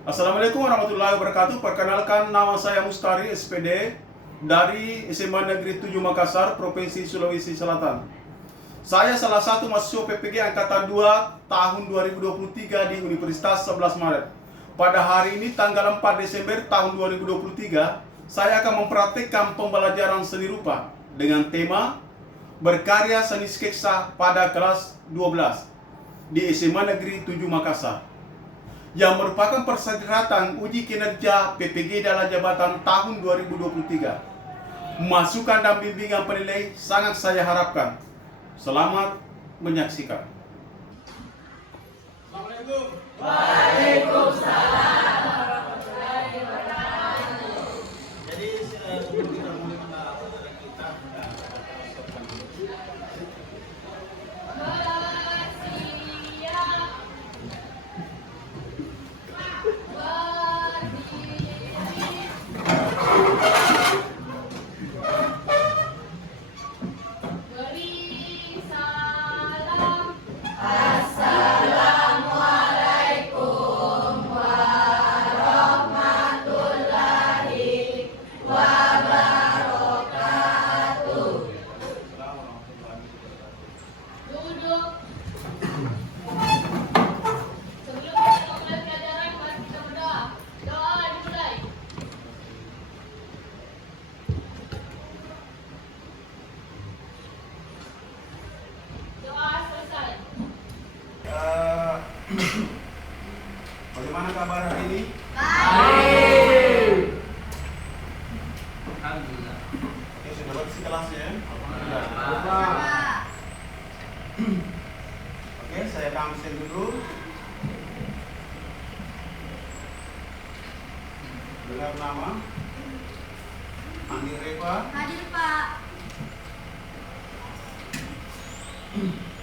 Assalamualaikum warahmatullahi wabarakatuh. Perkenalkan, nama saya Mustari SPD dari SMA Negeri 7 Makassar, Provinsi Sulawesi Selatan. Saya salah satu mahasiswa PPG Angkatan 2 tahun 2023 di Universitas 11 Maret. Pada hari ini tanggal 4 Desember tahun 2023, saya akan mempraktikkan pembelajaran seni rupa dengan tema berkarya seni sketsa pada kelas 12 di SMA Negeri 7 Makassar, yang merupakan persyaratan uji kinerja PPG dalam jabatan tahun 2023. Masukan dan bimbingan penilai sangat saya harapkan. Selamat menyaksikan. Assalamualaikum. Waalaikumsalam. Jadi sebelum kita mulai pelajaran kita, bagaimana kabar hari ini? Baik. Alhamdulillah. Oke, sudah bersih kelasnya ya? Alhamdulillah. Pak. Oke, saya kamsin dulu. Dengar nama. Panggil Reva. Hadir, Pak.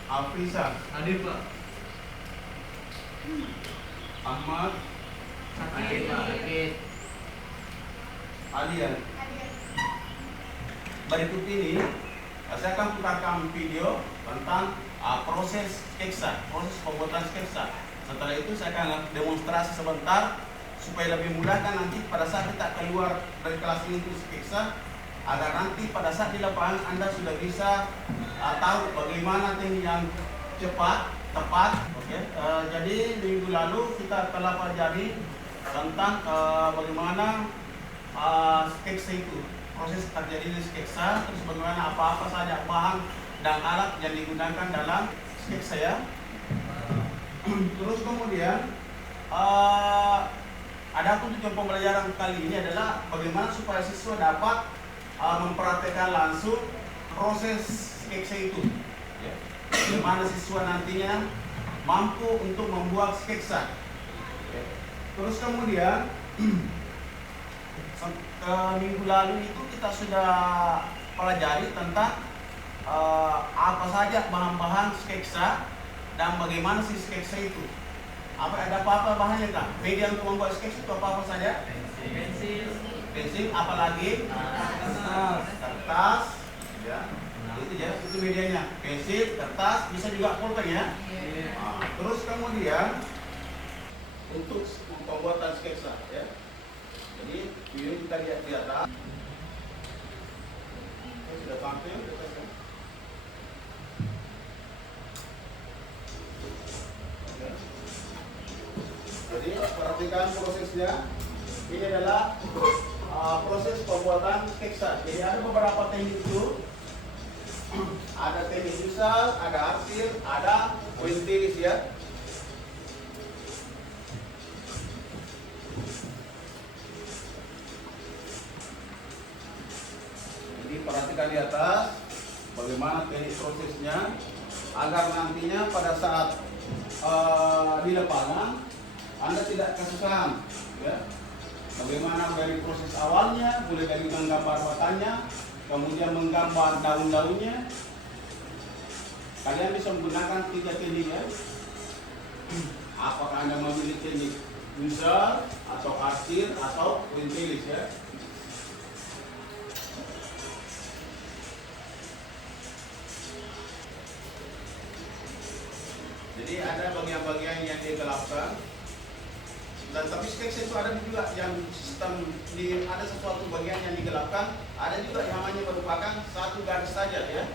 Afrisa. Hadir Pak. Ahmad. Hadir Pak. Hadir. Alian. Hadir. Berikut ini saya akan putarkan video tentang proses sketsa, proses pembuatan sketsa. Setelah itu saya akan demonstrasi sebentar supaya lebih mudah kan nanti pada saat kita keluar dari kelas ini untuk sketsa, agar nanti pada saat di lapangan Anda sudah bisa tahu bagaimana teknik yang cepat, tepat. Oke. Jadi minggu lalu kita telah pelajari tentang bagaimana sketsa itu, proses terjadi sketsa, terus bagaimana apa-apa saja bahan dan alat yang digunakan dalam sketsa ya. Terus kemudian ada tujuan pembelajaran kali ini adalah bagaimana supaya siswa dapat mempraktekkan langsung proses sketsa itu. Ya. Bagaimana siswa nantinya mampu untuk membuat sketsa. Ya. Terus kemudian minggu lalu itu kita sudah pelajari tentang apa saja bahan-bahan sketsa dan bagaimana si sketsa itu. Ada apa-apa bahannya Kak? Media untuk membuat sketsa itu apa-apa saja? Pensil, apalagi? Kertas, ya. Itu medianya. Pensil, kertas, bisa juga pulpen ya. Terus kemudian untuk pembuatan sketsa ya. Jadi ini kita lihat di atas. Sudah tampil. Jadi perhatikan prosesnya. Ini adalah proses pembuatan sketsa. Jadi ada beberapa teknik itu. Ada teknik visual, ada arsil, ada pointilis ya. Jadi perhatikan di atas bagaimana teknik prosesnya agar nantinya pada saat di lapangan Anda tidak kesusahan ya. Bagaimana dari proses awalnya, mulai dari menggambar batanya, kemudian menggambar daun-daunnya. Kalian bisa menggunakan 3 teknik ya. Apakah Anda memilih teknik visual atau arsil atau pointilis ya. Jadi ada bagian-bagian yang digelapkan. Dan tapi sketsa itu ada juga yang sistem ada sesuatu bagian yang digelapkan, ada juga yang hanya merupakan satu garis saja ya.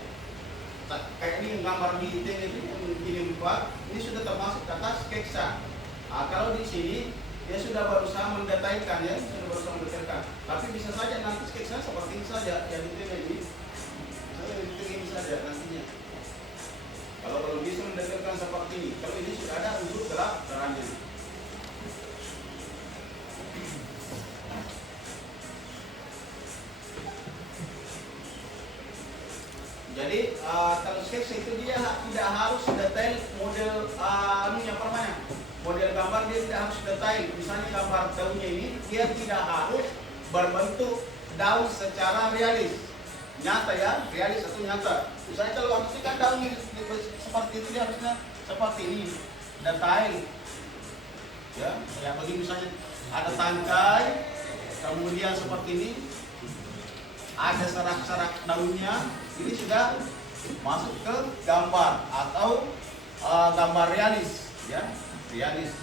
Kayak ini gambar di ini Pak, ini sudah termasuk kata sketsa. Kalau di sini dia sudah berusaha mendetailkan ya, sudah berusaha mendetailkan. Tapi bisa saja nanti sketsa seperti ini saja, yang ini saja nantinya. Kalau belum bisa mendetailkan seperti ini, kalau ini sudah ada unsur gelap terangnya. Jadi kalau sketsa itu dia tidak harus detail model model gambar dia tidak harus detail. Misalnya gambar daunnya ini dia tidak harus berbentuk daun secara realis, nyata ya, realis atau nyata. Misalnya kalau harusnya kan daun ini seperti itu dia harusnya seperti ini, detail. Ya bagi misalnya ada tangkai, kemudian seperti ini, ada serak-serak daunnya, ini sudah masuk ke gambar atau gambar realis, ya, realis,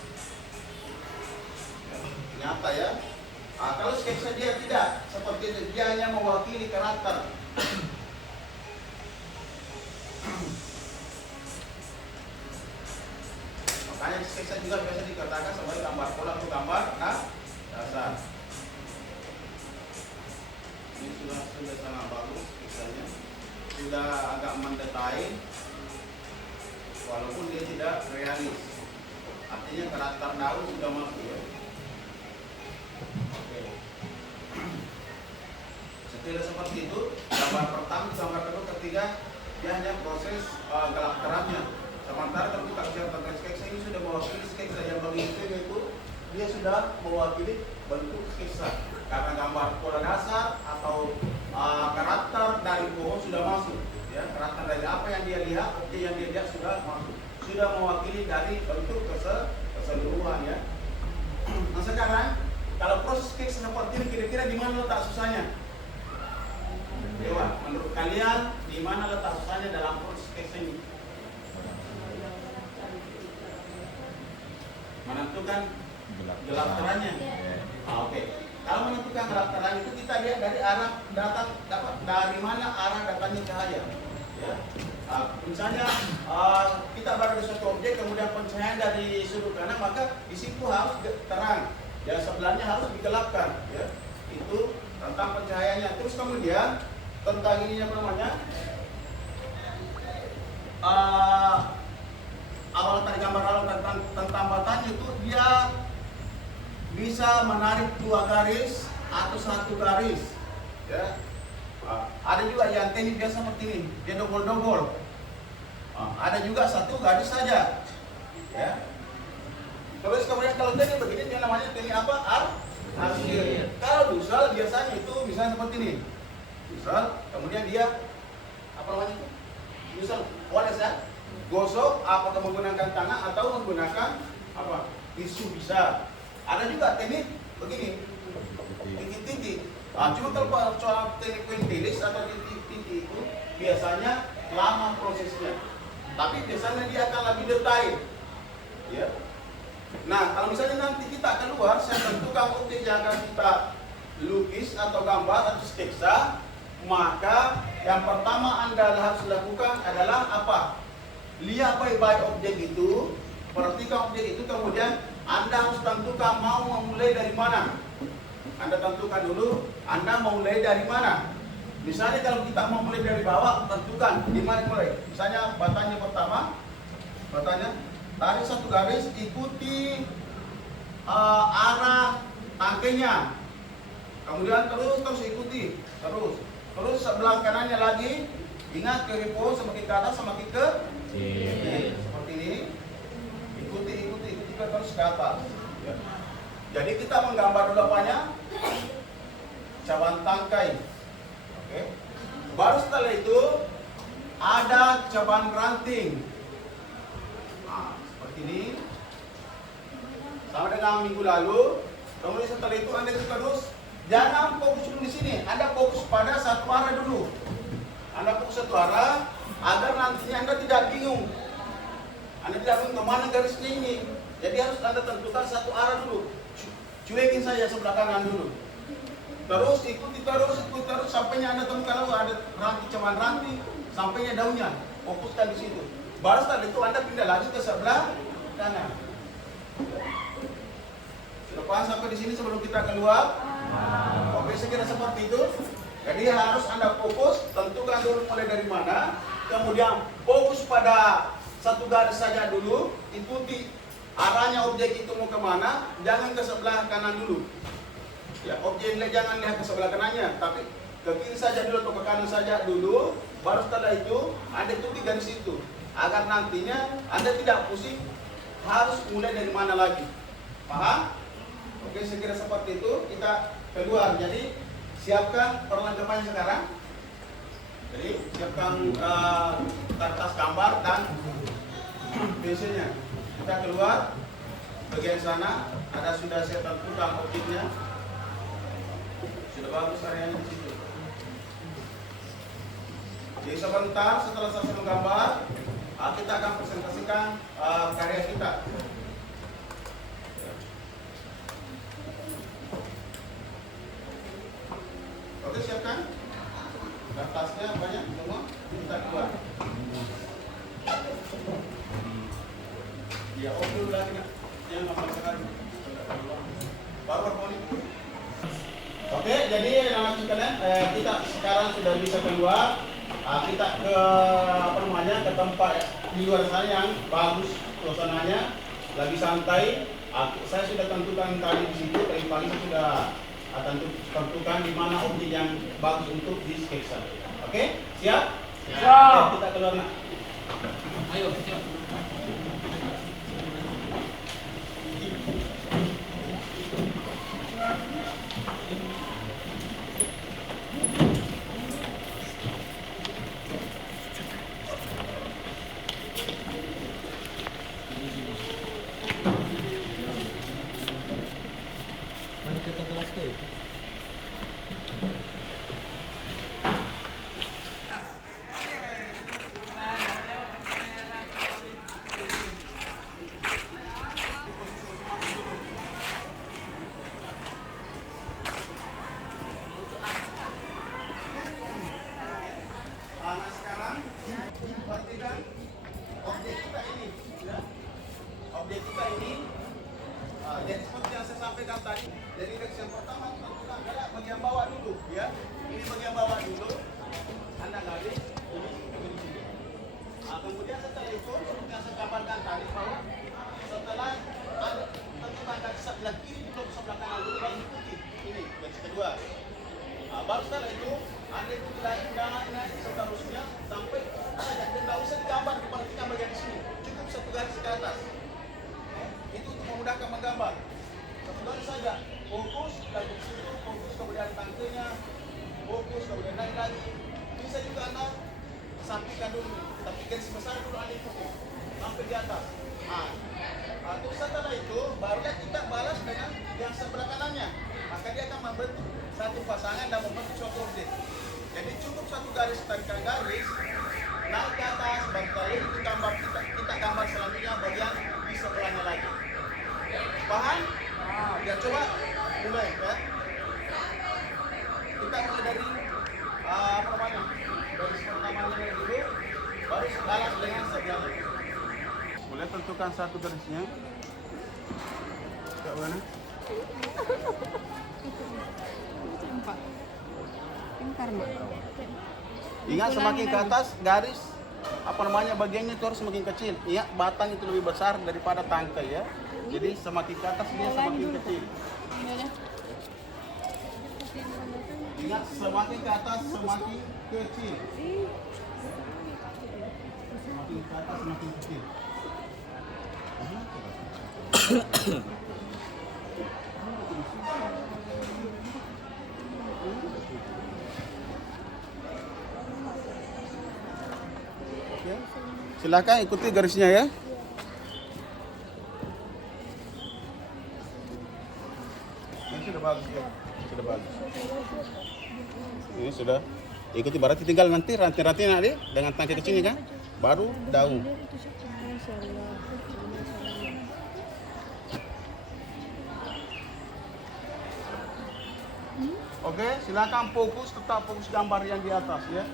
nyata ya. Kalau sketsa dia tidak seperti itu, dia hanya mewakili karakter. Makanya sketsa juga biasa dikatakan sebagai gambar pola atau gambar dasar. Ini sudah sangat bagus sketsanya, sudah agak mendetail walaupun dia tidak realis, artinya karakter daun sudah masuk ya. Oke. Setelah seperti itu, gambar pertama, gambar kedua, ketiga dia hanya proses gelap terangnya. Sementara kalau kita bicara tentang sketsa ini sudah mewakili sketsa yang bagi itu dia sudah mewakili bentuk sketsa. Karena gambar pola dasar atau karakter dari pohon sudah masuk, ya, karakter dari apa yang dia lihat, objek yang dia lihat sudah masuk, sudah mewakili dari bentuk keseluruhan ya. Nah sekarang kalau proses sketsa seperti ini kira-kira di mana letak susahnya? Dewa, menurut kalian di mana letak susahnya dalam proses sketsa ini? Menentukan gelap terangnya. Oke. Kalau menentukan gelap terang itu kita lihat dari arah dari mana arah datangnya cahaya. Ya. Misalnya kita berada di suatu objek kemudian pencahayaan dari sudut kanan, maka di situ harus terang. Ya sebelahnya harus digelapkan. Ya. Itu tentang pencahayaannya. Terus kemudian tentang ininya namanya awal tadi gambar awal tentang batanya itu dia bisa menarik 2 garis atau 1 garis, ya. Ada juga yang teknik biasa seperti ini, dia double. Ada juga 1 garis saja, ya. Terus kemudian kalau teknik begini dia namanya teknik apa? Arsir. Kalau dusal biasanya itu misalnya seperti ini, dusal, kemudian dia apa namanya itu? Dusal, wadas ya. Gosok apakah menggunakan tangan atau menggunakan apa? Tisu bisa. Ada juga teknik begini, titik-titik. Cuma kalau soal teknik quintilis atau titik-titik itu biasanya lama prosesnya, tapi biasanya dia akan lebih detail. Ya. Nah, kalau misalnya nanti kita keluar, saya tentukan objek yang akan kita lukis atau gambar atau sketsa, maka yang pertama Anda harus lakukan adalah apa? Lihat baik-baik objek itu, perhatikan objek itu, kemudian Anda harus tentukan mau memulai dari mana. Anda tentukan dulu, Anda mau mulai dari mana. Misalnya kalau kita mau mulai dari bawah, tentukan di mana mulai. Misalnya batanya pertama, tarik 1 garis, ikuti arah tangkainya. Kemudian terus ikuti, terus sebelah kanannya lagi. Ingat kiri pohon semakin ke atas semakin ke kiri. Seperti ini. Ikuti terus ke atas. Ya. Jadi kita menggambar dulu apanya? Cabang tangkai. Oke. Baru setelah itu ada cabang ranting. Nah, seperti ini. Sama dengan minggu lalu. Kemudian setelah itu Anda terus jangan fokus dulu di sini. Anda fokus pada 1 arah dulu. Anda fokus 1 arah agar nantinya Anda tidak bingung. Anda tidak bingung kemana garisnya ini. Jadi harus Anda tentukan 1 arah dulu. Cuekin saja sebelah kanan dulu. Terus ikuti terus sampainya Anda temukan ada ranting cuman ranting, sampainya daunnya. Fokuskan di situ. Baru setelah itu Anda pindah lagi ke sebelah kanan. Sudah paham sampai di sini sebelum kita keluar? Oke, sekira seperti itu. Jadi harus Anda fokus, tentukan dulu mulai dari mana, kemudian fokus pada satu garis saja dulu, ikuti arahnya objek itu mau kemana, jangan ke sebelah kanan dulu. Ya, objek jangan lihat ke sebelah kanannya, tapi ke kiri saja dulu atau ke kanan saja dulu, baru setelah itu Anda ikuti garis itu, agar nantinya Anda tidak pusing harus mulai dari mana lagi. Paham? Oke, sekira seperti itu kita keluar. Jadi siapkan perlengkapannya sekarang. Jadi siapkan kertas gambar dan pensilnya. Kita keluar bagian sana ada sudah saya tentukan objeknya. Sudah bagus areanya di situ. Jadi sebentar setelah selesai menggambar, kita akan presentasikan karya kita. Oke, siapkan. Kertasnya banyak semua. Kita keluar. Ya, oke dulu lagi nak. Yang masalah sekali. Baru berponi. Oke, jadi anak sekalian, kita sekarang sudah bisa keluar. Kita ke ke tempat di luar sana yang bagus suasananya, lagi santai. Saya sudah tentukan tadi di situ, tadi pagi saya sudah tentukan di mana objek yang bagus untuk di sketsa. Oke, siap? Siap. Oke, kita keluar nak. Ayo, siap. Sekarang perhatikan objek kita ini, ya. Objek kita ini, jadi seperti yang saya sampaikan tadi, dari yang pertama tentukan adalah bagian bawah dulu, ya. Ini bagian bawah dulu, Anda garis ini sini. Kemudian setelah itu, seperti yang saya gambarkan tadi bahwa setelah Anda tentukan dari sebelah kiri dulu ke sebelah kanan dulu, baru ikuti ini garis kedua. Baru setelah itu Anda ikuti lagi naik seterusnya sampai tidak usah digambar, diperhatikan bagian sini, cukup satu garis ke atas. Itu untuk memudahkan menggambar. Satu garis saja, fokus dan ke situ, fokus kemudian tangkenya, fokus kemudian naik lagi. Bisa juga Anda sampaikan dulu, tapi garis besar dulu Anda ikuti sampai di atas. Terus setelah itu barulah kita balas dengan yang sebelah kanannya, maka dia akan membentuk satu pasangan dan membentuk suatu objek. Jadi cukup satu garis, tarikan garis, naik ke atas, baru itu gambar kita gambar selanjutnya bagian di sebelahnya lagi. Paham? Ya coba mulai ya. Kita mulai dari garis pertamanya dulu, baru balas dengan sebelahnya. Boleh tentukan satu garisnya. Kak mana? Ingat semakin ke atas garis bagiannya itu harus semakin kecil. Ingat batang itu lebih besar daripada tangkai ya. Jadi semakin ke atas dia semakin kecil. Ingat semakin ke atas semakin kecil. Semakin ke atas semakin kecil. Silakan ikuti garisnya ya. Ini sudah bagus ya. Sudah bagus. Ini sudah. Ikuti berarti tinggal nanti rantai-rantai nanti dengan tangkai kecil kan, baru daun. Oke, silakan fokus, tetap fokus gambar yang di atas ya.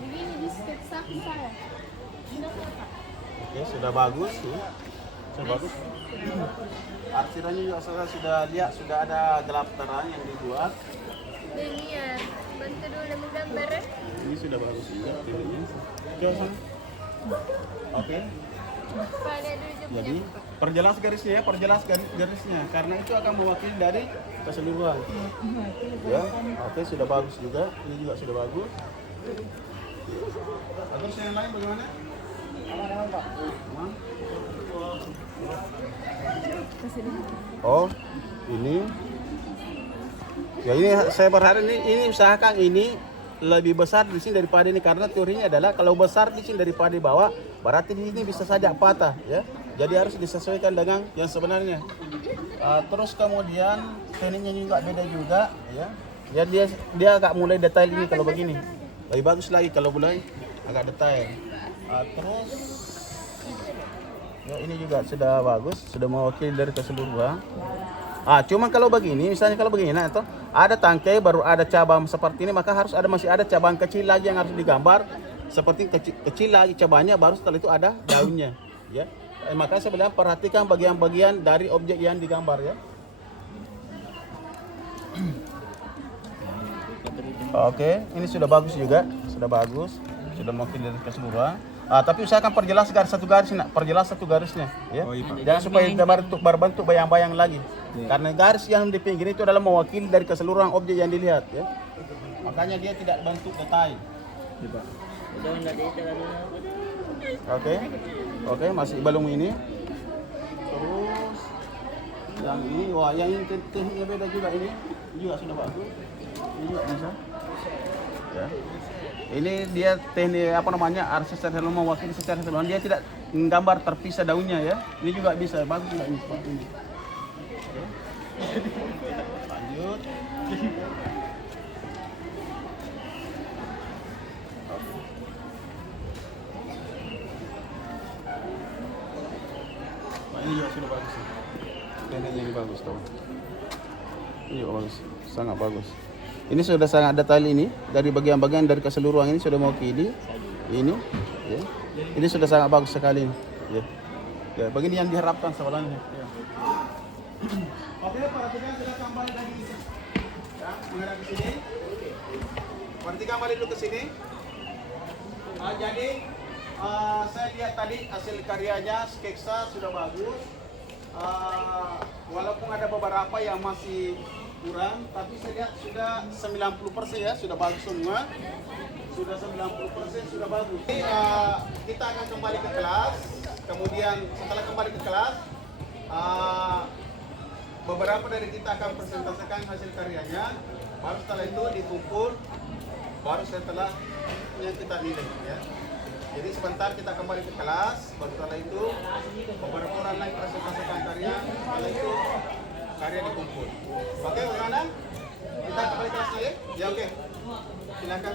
Begini di sketsa saya. Oke, sudah bagus ya. Sudah bagus. Arsirannya juga saya sudah lihat, sudah ada gelap terang yang dibuat. Ini ya, bantu dulu menggambar. Ini sudah bagus juga videonya. Coba sana. Oke. Pada dulu Jadi perjelas garisnya ya, perjelas garisnya karena itu akan mewakili dari keseluruhan. Ya, oke sudah bagus juga. Ini juga sudah bagus. Terus yang lain bagaimana? Aman. Oh, ini. Ya ini saya berharap ini usahakan ini lebih besar di sini daripada ini karena teorinya adalah kalau besar di sini daripada di bawah berarti di sini bisa saja patah ya. Jadi harus disesuaikan dengan yang sebenarnya. Terus kemudian tekniknya juga beda juga ya. Ya dia agak mulai detail ini kalau begini. Lebih bagus lagi kalau mulai agak detail. Terus ya ini juga sudah bagus, sudah mewakili dari keseluruhan. Cuma kalau begini, misalnya kalau begini, nah itu ada tangkai baru ada cabang seperti ini, maka harus masih ada cabang kecil lagi yang harus digambar, seperti kecil lagi cabangnya, baru setelah itu ada daunnya, ya. Maka saya bilang perhatikan bagian-bagian dari objek yang digambar, ya. Oke, ini sudah bagus juga, sudah bagus, sudah mewakili dari keseluruhan. Tapi usahakan perjelas satu garis, perjelas satu garisnya, ya. Jangan supaya berbentuk bayang-bayang lagi. Karena garis yang di pinggir itu adalah mewakili dari keseluruhan objek yang dilihat, ya. Makanya dia tidak bentuk detail. Oke, masih belum ini. Terus yang ini, wah yang ini tekniknya beda juga ini juga sudah bagus. Ini juga bisa. Ya. Ini dia teknik apa namanya secara mewakili secara keseluruhan, dia tidak menggambar terpisah daunnya ya. Ini juga bisa bagus juga ini seperti ini. Oke. Lanjut. Ini juga sudah bagus. Tekniknya ini bagus tuh. Ini juga bagus, sangat bagus. Ini sudah sangat detail ini dari bagian-bagian dari keseluruhan ini sudah mewakili ini, ya. Ini sudah sangat bagus sekali, ya. Ya, begini yang diharapkan sebenarnya. Ya. Oke, perhatikan sudah kembali lagi, ya, menghadap ke sini. Perhatikan kembali dulu ke sini. Jadi saya lihat tadi hasil karyanya sketsa sudah bagus. Walaupun ada beberapa yang masih kurang, tapi saya lihat sudah 90% ya, sudah bagus semua. Sudah 90% sudah bagus. Jadi, kita akan kembali ke kelas. Kemudian setelah kembali ke kelas, beberapa dari kita akan presentasikan hasil karyanya. Baru setelah itu dikumpul, baru setelah yang kita nilai ya. Jadi sebentar kita kembali ke kelas, baru setelah itu beberapa orang lain presentasikan karya, setelah itu karya dikumpul. Oke, bagaimana? Kita kembali kelas ya? Ya oke. Silakan.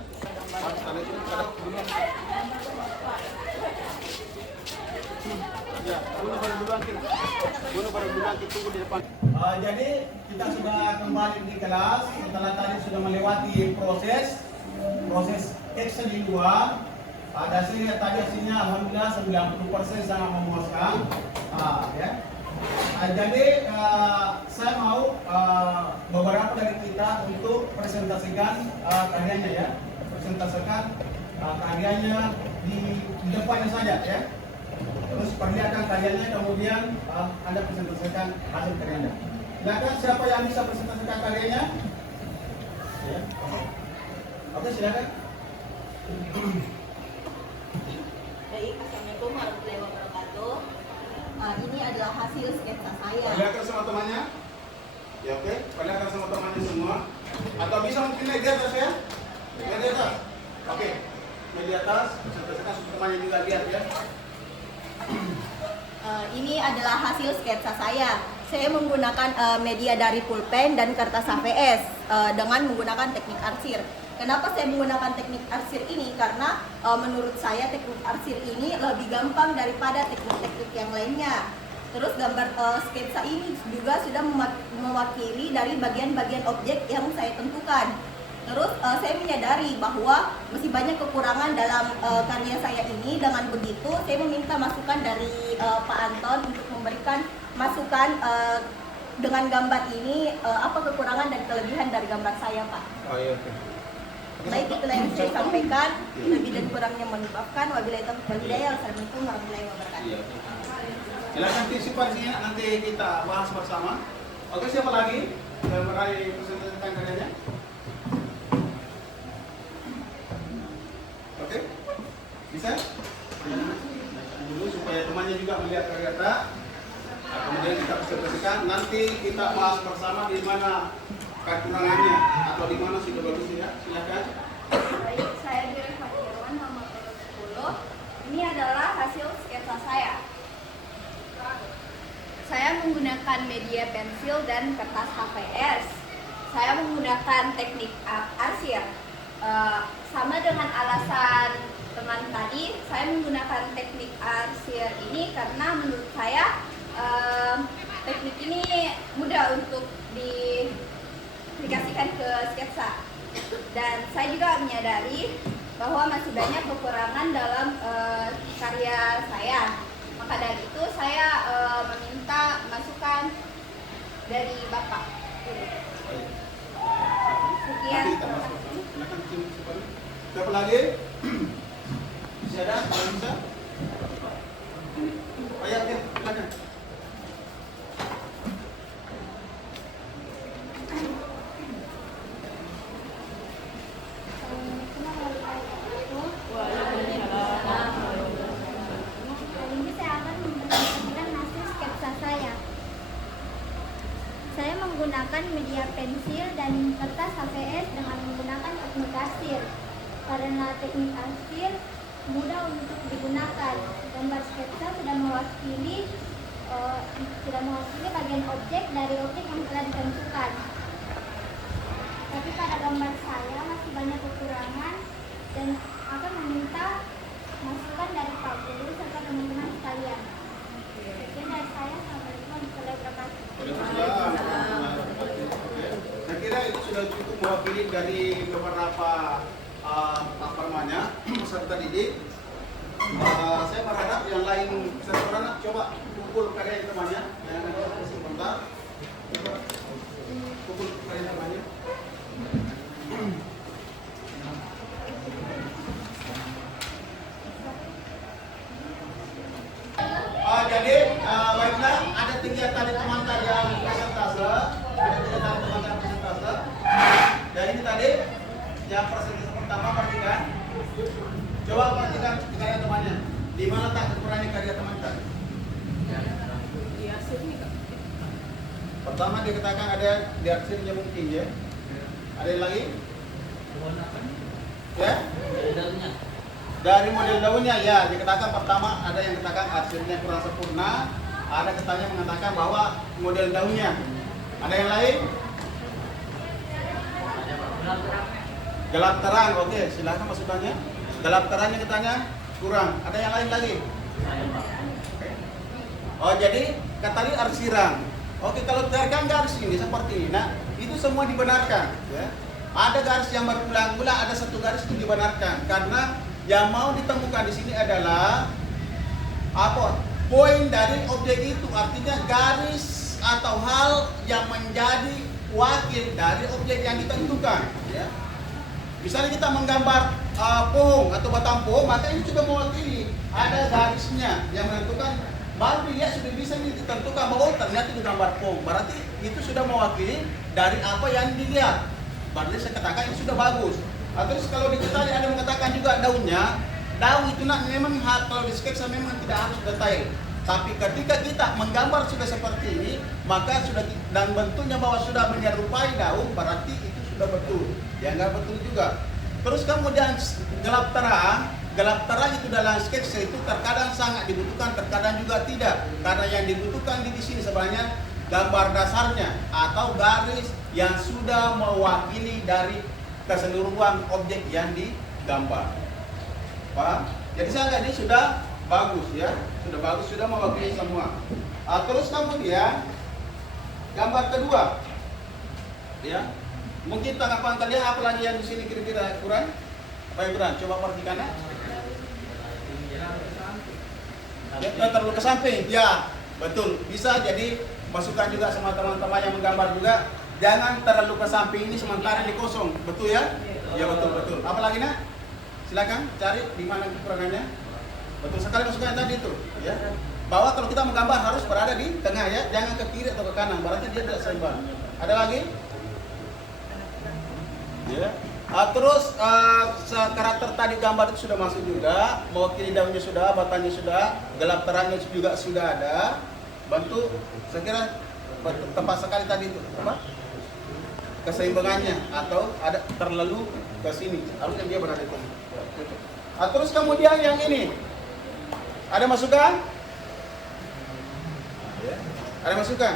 Baru setelah itu kita duluan. Ya, bunuh baru duluan kita tunggu di depan. Jadi kita sudah kembali di kelas setelah tadi sudah melewati proses X2. Hasilnya tadi hasilnya alhamdulillah 90% sangat memuaskan. Ya. Jadi saya mau beberapa dari kita untuk presentasikan karyanya ya, presentasikan karyanya di depannya saja ya. Terus perlihatkan karyanya, kemudian Anda presentasikan hasil karyanya. Silakan siapa yang bisa presentasikan karyanya? Ya. Oke, silakan. Baik, Assalamualaikum warahmatullahi wabarakatuh. Ini adalah hasil sketsa saya. Perlihatkan sama temannya. Ya oke, perlihatkan sama temannya semua. Atau bisa mungkin naik di atas ya? Naik di atas. Oke, naik di atas. Presentasikan supaya temannya juga lihat ya. Ini adalah hasil sketsa saya. Saya menggunakan media dari pulpen dan kertas HVS dengan menggunakan teknik arsir. Kenapa saya menggunakan teknik arsir ini? Karena menurut saya teknik arsir ini lebih gampang daripada teknik-teknik yang lainnya. Terus gambar sketsa ini juga sudah mewakili dari bagian-bagian objek yang saya tentukan. Terus saya menyadari bahwa masih banyak kekurangan dalam karya saya ini. Dengan begitu saya meminta masukan dari Pak Anton untuk memberikan masukan dengan gambar ini apa kekurangan dan kelebihan dari gambar saya, Pak. Oh iya, oke. Baik, itulah yang saya sampaikan. Lebih dan kurangnya mohon maafkan. Wabillahi taufiq wal hidayah. Wassalamualaikum warahmatullahi wabarakatuh. Iya, oke. Silakan antisipasinya nanti kita bahas bersama. Oke, siapa lagi yang meraih presentasi karyanya? Oke, bisa? Dulu supaya temannya juga melihat karya. Nah, kemudian kita presentasikan. Nanti kita bahas bersama di mana kekurangannya atau di mana sudah bagus ya. Silakan. Baik, saya Direk Fakirwan nomor 10. Ini adalah hasil sketsa saya. Saya menggunakan media pensil dan kertas HVS. Saya menggunakan teknik arsir. Sama dengan alasan teman tadi, saya menggunakan teknik arsir ini karena menurut saya teknik ini mudah untuk dikasihkan ke sketsa. Dan saya juga menyadari bahwa masih banyak kekurangan dalam karya saya. Maka dari itu saya meminta masukan dari Bapak. Sekian. Nanti kita bahas bersama. Silakan tim super. Siapa lagi? Masih ada? Kalau bisa? Oh ya, oke, silakan. Hari ini saya akan mempresentasikan hasil sketsa saya. Saya menggunakan media pensil dan kertas HVS dengan menggunakan teknik arsir. Karena teknik arsir mudah untuk digunakan. Gambar sketsa sudah mewakili bagian objek dari objek yang telah ditentukan. Tapi pada gambar saya masih banyak kekurangan dan akan meminta masukan dari Pak Guru serta teman-teman sekalian. Sekian dari saya. Assalamualaikum warahmatullahi wabarakatuh. Saya kira itu sudah cukup mewakili dari beberapa peserta didik. Saya berharap yang lain peserta anak coba pukul karya temannya. Yang ada sebentar. Coba pukul karya temannya. Jadi baiklah, ada kegiatan di teman-teman yang presentase, Dan ini tadi yang presentase pertama perhatikan. Coba perhatikan karya temannya. Di mana tak kekurangan karya teman-teman? Pertama dia katakan ada di arsirnya mungkin ya. Ada yang lagi? Ya? Dari model daunnya ya, dikatakan pertama ada yang katakan arsirnya kurang sempurna, ada katanya mengatakan bahwa model daunnya. Ada yang lain? Gelap terang, oke, silakan masukannya. Gelap terangnya katanya kurang. Ada yang lain lagi? Oke. Oh jadi katanya arsiran. Oke, kalau terkan garis ini seperti ini, nah itu semua dibenarkan. Ya. Ada garis yang berulang-ulang, ada satu garis itu dibenarkan karena yang mau ditemukan di sini adalah apa? Poin dari objek itu, artinya garis atau hal yang menjadi wakil dari objek yang ditentukan. Ya. Misalnya kita menggambar pohon atau batang pohon, maka ini sudah mewakili. Ada garisnya yang menentukan, baru dia sudah bisa ditentukan bahwa ternyata itu gambar pohon. Berarti itu sudah mewakili dari apa yang dilihat. Berarti saya katakan ini sudah bagus. Terus kalau diketahui ada mengatakan juga daunnya, daun itu memang kalau di sketsa memang tidak harus detail. Tapi ketika kita menggambar sudah seperti ini, maka sudah dan bentuknya bahwa sudah menyerupai daun, berarti itu sudah betul. Ya nggak betul juga. Terus kemudian gelap terang itu dalam sketsa itu terkadang sangat dibutuhkan, terkadang juga tidak. Karena yang dibutuhkan di sini sebenarnya gambar dasarnya atau garis yang sudah mewakili dari keseluruhan objek yang digambar. Paham? Jadi saya ini sudah bagus ya, sudah bagus, sudah mewakili semua. Terus kemudian gambar kedua, ya. Mungkin tanggapan kalian apa lagi yang di sini kira-kira kurang? Apa yang kurang? Coba perhatikan ya. Ya, terlalu ke samping, ya betul. Bisa jadi masukan juga sama teman-teman yang menggambar juga. Jangan terlalu ke samping ini sementara ini kosong, betul ya? Ya betul. Apa lagi nak? Silakan cari di mana kekurangannya. Betul sekali masukan tadi itu, ya. Bahwa kalau kita menggambar harus berada di tengah ya, jangan ke kiri atau ke kanan, berarti dia tidak seimbang. Ada lagi? Ya. Terus karakter tadi gambar itu sudah masuk juga, mewakili daunnya sudah, batangnya sudah, gelap terangnya juga sudah ada. Bantu, saya kira tepat sekali tadi itu apa? Keseimbangannya atau ada terlalu ke sini, harusnya dia berada di sini. Terus kemudian yang ini, ada masukan? Ada masukan?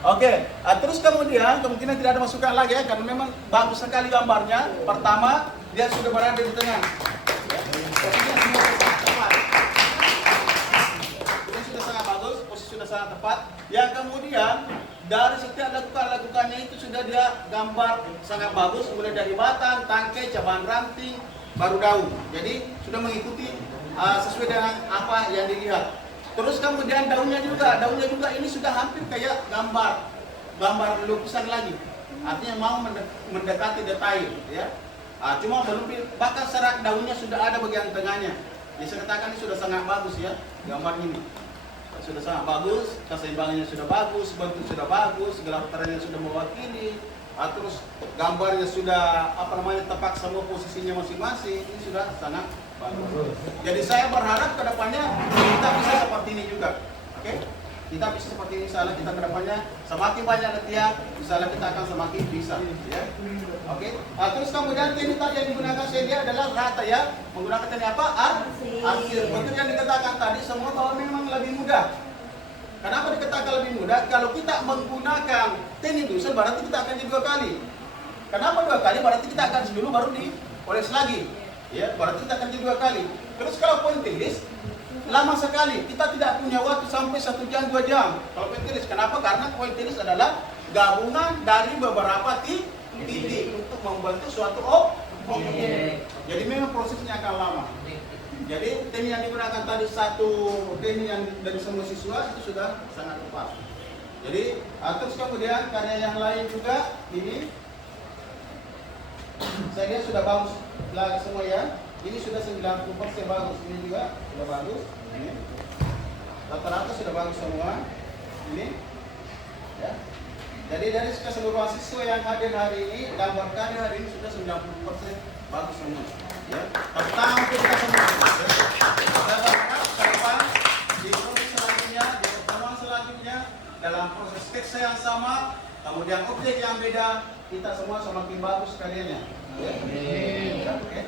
Oke, terus kemudian kemungkinan tidak ada masukan lagi ya, karena memang bagus sekali gambarnya. Pertama, dia sudah berada di tengah. Posisinya semua sudah tepat. Ini sudah sangat bagus, posisi sudah sangat tepat. Yang kemudian dari setiap lakukan-lakukannya itu sudah dia gambar sangat bagus, mulai dari batang, tangkai, cabang ranting, baru daun. Jadi sudah mengikuti sesuai dengan apa yang dilihat. Terus kemudian daunnya juga ini sudah hampir kayak gambar lukisan lagi. Artinya mau mendekati detail, ya. Cuma belum, bahkan serak daunnya sudah ada bagian tengahnya. Ya, saya katakan ini sudah sangat bagus ya, gambar ini. Sudah sangat bagus, keseimbangannya sudah bagus, bentuk sudah bagus, gelap terangnya sudah mewakili. Terus gambarnya sudah tepat semua posisinya masing-masing. Ini sudah sangat bagus. Jadi saya berharap kedepannya kita bisa seperti ini juga, oke? Kita bisa seperti ini, misalnya kita kedepannya semakin banyak latihan, misalnya kita akan semakin bisa, ya, oke? Terus kemudian teknik tadi yang digunakan saya adalah rata ya, menggunakan teknik apa? Arsir. Betul yang dikatakan tadi semua bahwa memang lebih mudah. Kenapa dikatakan lebih mudah? Kalau kita menggunakan teknik dusel berarti kita akan dua kali. Kenapa dua kali? Berarti kita akan dulu baru dioles lagi. Ya, berarti kita akan dua kali. Terus kalau pointillis lama sekali, kita tidak punya waktu sampai 1 jam 2 jam. Kalau pointillis, kenapa? Karena pointillis adalah gabungan dari beberapa titik untuk membentuk suatu objek. Jadi memang prosesnya akan lama. Jadi teknik yang digunakan tadi satu teknik yang dari semua siswa itu sudah sangat tepat. Jadi terus kemudian karya yang lain juga ini saya lihat sudah bagus lagi semua ya. Ini sudah 90% bagus. Ini juga sudah bagus. Ini rata-rata sudah bagus semua. Ini ya. Jadi dari keseluruhan siswa yang hadir hari ini, gambar karya hari ini sudah 90% bagus semua. Ya, tepuk tangan untuk kita semua. Saya berharap ke depan di proses selanjutnya, di pertemuan selanjutnya, dalam proses sketsa yang sama, kemudian objek yang beda, kita semua semakin bagus karyanya. Ya. Oke.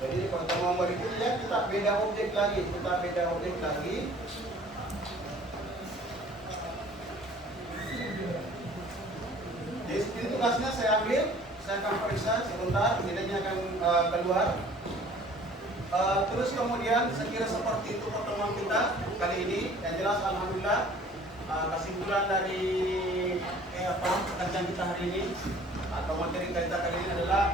Jadi pertemuan berikutnya kita beda objek lagi, Jadi ini tugasnya saya ambil, saya akan periksa sebentar, nilainya akan keluar. Terus kemudian sekira seperti itu pertemuan kita kali ini. Yang jelas alhamdulillah kesimpulan dari pekerjaan kita hari ini atau materi kita kali ini adalah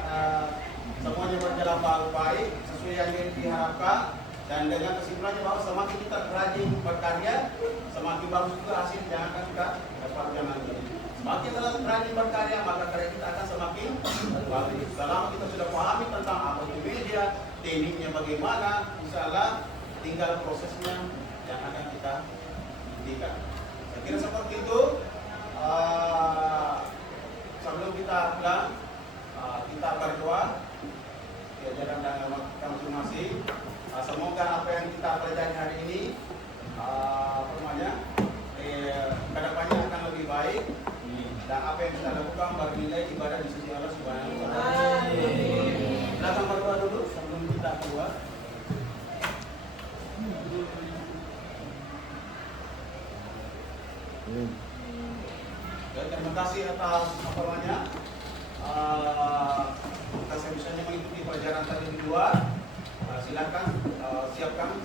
semuanya berjalan baik sesuai yang diharapkan, dan dengan kesimpulannya bahwa semakin kita rajin berkarya, semakin bagus juga hasil yang akan kita dapatkan nanti. Semakin rajin berkarya, maka karya kita akan semakin bagus. Selama kita sudah pahami tentang apa itu media, tekniknya bagaimana, insyaallah tinggal prosesnya yang akan kita berikan. Saya kira seperti itu. Sebelum kita pulang, kita berdoa. Jajaran dan kita masing-masing. Semoga apa yang kita pelajari hari ini dan apa yang kita lakukan bernilai ibadah di sisi Allah Subhanahu wa taala. Silakan berdoa dulu sebelum kita keluar. Oke, terima kasih atas apa namanya atas yang bisanya mengikuti pelajaran tadi di luar. Silakan siapkan